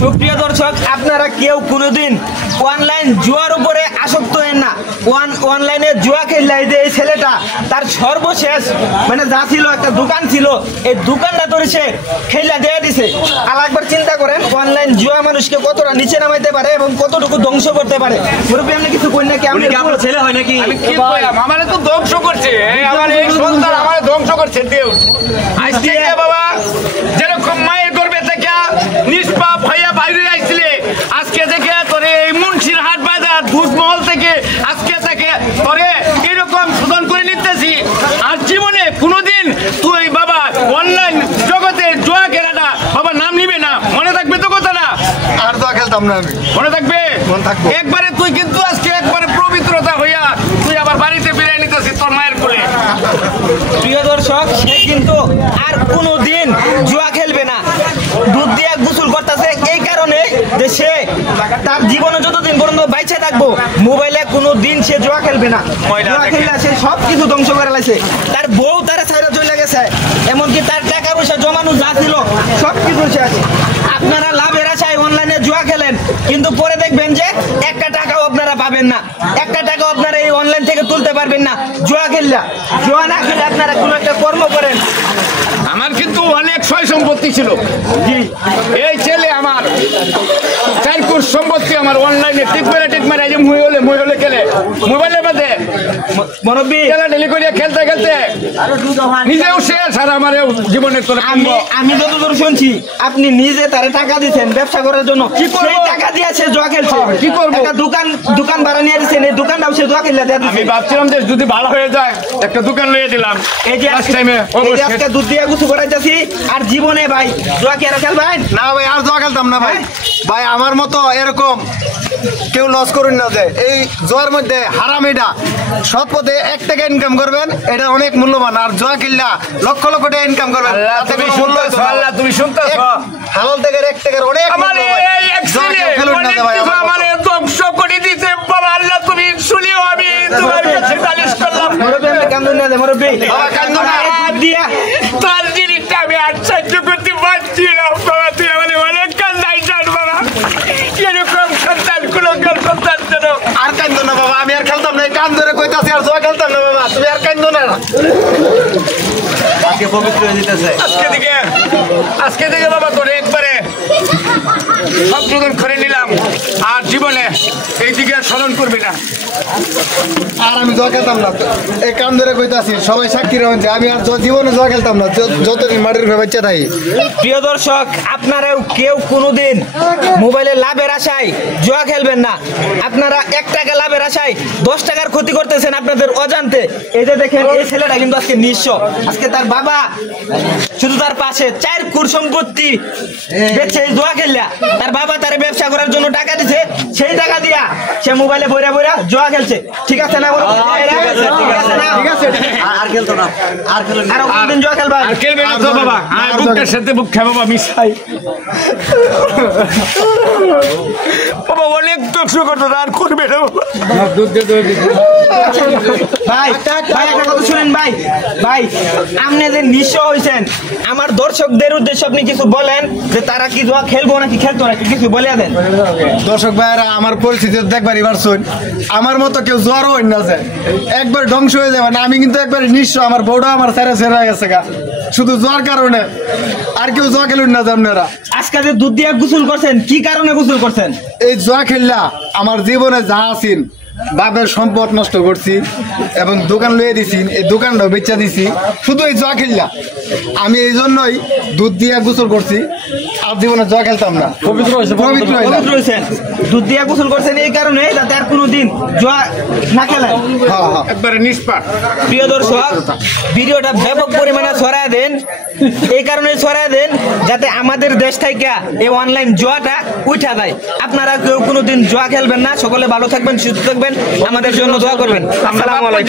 সুপ্রিয় দর্শক, আপনারা কেউ কোনোদিন অনলাইন জুয়ার উপরে আসক্ত হেন না। অনলাইনে জুয়া খেললে যে এই ছেলেটা তার সর্বশেষ মানে যা ছিল একটা দোকান ছিল, এই দোকানটা ধরে সে খেলা দিয়ে দিছে। আর একবার চিন্তা করেন অনলাইন জুয়া মানুষকে কতটা নিচে নামাইতে পারে এবং কতটুকু ধ্বংস করতে পারে। মুরব্বী আপনি কিছু কই নাকি? আপনি আপনার ছেলে হয় নাকি? আমি কি কইলাম, আমারে তো ধ্বংস করছে, আমার এই সন্তান আমারে ধ্বংস করছে। দেউ আজ থেকে বাবা যেরকম মায়ের গর্ভে থেকে নিষ্পাপ হইয়া বাইরে আইছিলে, আজকে থেকে তোরে এই মুন্সির হাট বাজার দুধমহল থেকে আজকে থেকে তোরে এরকম শোধন করে নিতেছি। আর জীবনে কোনোদিন তুই বাবা অনলাইন জগতে জুয়া খেলাটা বাবা নাম নিবে না, মনে থাকবে তো কথাটা? আর জুয়া খেলতাম না আমি, মনে থাকবে? মনে থাকবে। একবারে তুই কিন্তু আজকে একবারে পবিত্রতা হইয়া তুই আবার বাড়িতে ফিরে নিতেছিস তোর মায়ের কোলে। প্রিয় দর্শক, সে কিন্তু আর কোনোদিন জুয়া খেলবে না। দুধ দিয়ে গোসল করতেছে এই কারণে যে সে তার জীবনে যতদিন পর্যন্ত বাইচে থাকবো মোবাইলে কোনোদিন সে জুয়া খেলবে না। জুয়া খেললে সে সব কিছু ধ্বংস করে লাগছে। তার বউ তার ছাইরা চলে গেছে, এমনকি তার টাকা পয়সা জমানো যা ছিল সব কিছু শেষ। আপনারা লাভের আশায় অনলাইনে জুয়া খেলেন, কিন্তু পরে দেখবেন যে একটা টাকাও আপনারা পাবেন না, একটা টাকাও আপনারা এই অনলাইন থেকে তুলতে পারবেন না জুয়া খেললে। জুয়া না খেলে আপনারা কোনো একটা কর্ম করেন। আমার কিন্তু অনেক সয় সম্পত্তি ছিল, এই ছেলে আমার 4 কোটি সম্পত্তি আমার অনলাইনে টিক মেরে যে মুই হলে খেলে মোবাইলের মধ্যে মুরব্বী, খেলা ডেলি করিয়া খেলতে খেলতে নিজেও শেষ আর আমার জীবনের তোর আমি যতদূর শুনছি আপনি নিজে তারে টাকা দিচ্ছেন ব্যবসা করার জন্য। কি করব? টাকা দিয়ে সে জুয়া খেলছে। কি করব? একটা দোকান ভাড়া নিয়ে দিচ্ছেন, এই দোকানটাও সে জুয়া খেললে দিয়ে আমি দিচ্ছে। ভাবছিলাম যে যদি ভালো হয়ে যায় একটা দোকান লইয়ে দিলাম। এই যে আজকে দুধ দিয়ে গুছু করাইতেছি, আর জীবনে ভাই জুয়া কি আর খেলবেন না ভাই, আর জুয়া খেলতাম না ভাই। ভাই আমার মতো এরকম কেউ লস করুন না, যে এই জুয়ার মধ্যে হারাম। এটা সৎ পথে 1 টাকা ইনকাম করবেন, এটা অনেক মূল্যবান। আর জুয়া খেললা লক্ষ লক্ষ টাকা ইনকাম করবেন, তাতে কোনো মূল্য হইতো না। আল্লাহ তুমি শুনতেছ? হালাল থেকে 1 টাকার অনেক আমার মূল্য ভাই। এই এক জুয়া ছেলে কেউ খেলুন না ভাই। আমার ধ্বংস করে দিতে বাবা। আল্লাহ তুমি শুনিও, আমি তোমার কাছে নালিশ করলাম। মুরব্বী, আপনি কান্দুন না, মুরব্বী বাবা কান্দুন না। দুধ দিয়া তার জিনিসটা আমি আর সাহায্য করতে পারছি না বাবা। তুই আমার অনেক কান্দাই যান বাবা, এরকম সন্তান কোনো সন্তান যেন। আর কান্দো না বাবা, আমি আর খেলতাম না। কান ধরে কইতাছি আর জুয়া খেলতাম না বাবা, তুমি আর কান্দো না। আজকে পবিত্র হয়ে যেতেছে। আজকে থেকে বাবা তোর একবারে সংশোধন করে নিলাম, আর জীবনে এই দিকে আর স্মরণ করবি না। আর আমি জুয়া খেলতাম না, এই কান ধরে কইতাছি, সবাই সাক্ষী রয়েছে। আমি আর জীবনে জুয়া খেলতাম না যতদিন মাটির বাচ্চা থাকি। প্রিয় দর্শক, আপনারাও কেউ কোনোদিন মোবাইলে লাভের আশায় জুয়া খেলবেন না। আপনারা 1 টাকা লাভের আশায় 10 টাকার ক্ষতি করতেছেন আপনাদের অজান্তে। এই যে দেখেন, এই ছেলেটা কিন্তু আজকে নিঃস্ব। আজকে তার বাবা শুধু তার পাশে 4 কোটি সম্পত্তি বেচে জুয়া খেললা। তার বাবা তার ব্যবসা করার জন্য টাকা দিছে, সেই টাকা দিয়া সে মোবাইলে বইরা বইরা জুয়া খেলছে। ঠিক আছে না? ঠিক আছে। আর খেলতো না, আর খেলো না। আর কোনদিন জুয়া খেলবা? আর খেলবে না তো বাবা। আর বুকের সাথে বুক খাবো বাবা, মিশাই বাবা। অনেক ধ্বংস করতো, আর করবে না বাবা। ভাই ভাই একটা কথা শুনেন ভাই। ভাই আপনি যে নিঃস্ব হয়েছেন, আমার দর্শকদের উদ্দেশ্যে আপনি কিছু বলেন যে তারা কি জুয়া খেলবো নাকি খেলতো নাকি, কিছু বলে দেন। দর্শক ভাইরা, আমার পরিস্থিতি দেখবার এবার শুন। আমার মতো কেউ জ্বর হইন না, যে একবার ধ্বংস হয়ে যাবে না। আমি কিন্তু একবার নিঃস্ব, আমার বউটা আমার ছেড়ে ছেড়ে গেছে গা শুধু জ্বর কারণে। আর কেউ জুয়া খেলুন না আপনারা। আজকে যে দুধ দিয়ে গোসল করছেন, কি কারণে গোসল করছেন? এই জুয়া খেললা আমার জীবনে যা আছেন, বাপের সম্পদ নষ্ট করছি এবং দোকান লইয়ে দিছি, এই দোকানটাও বেচা দিছি শুধু এই জুয়া খেললা। আমি এই জন্যই দুধ দিয়ে গোসল করছি, আর জীবনে জুয়া খেলতাম না। পবিত্র হয়েছেন, দুধ দিয়ে গোসল করছেন এই কারণে যাতে আর কোনোদিন জুয়া না খেলেন। একবারে নিষ্পাপ। প্রিয় দর্শক, ভিডিওটা ব্যাপক পরিমাণে ছড়ায় দেন, এই কারণে ছড়ায় দেন যাতে আমাদের দেশ থেকে এই অনলাইন জুয়াটা উঠা যায়। আপনারা কেউ কোনোদিন জুয়া খেলবেন না। সকলে ভালো থাকবেন, সুস্থ থাকবেন, আমাদের জন্য দোয়া করবেন। আসসালামু আলাইকুম।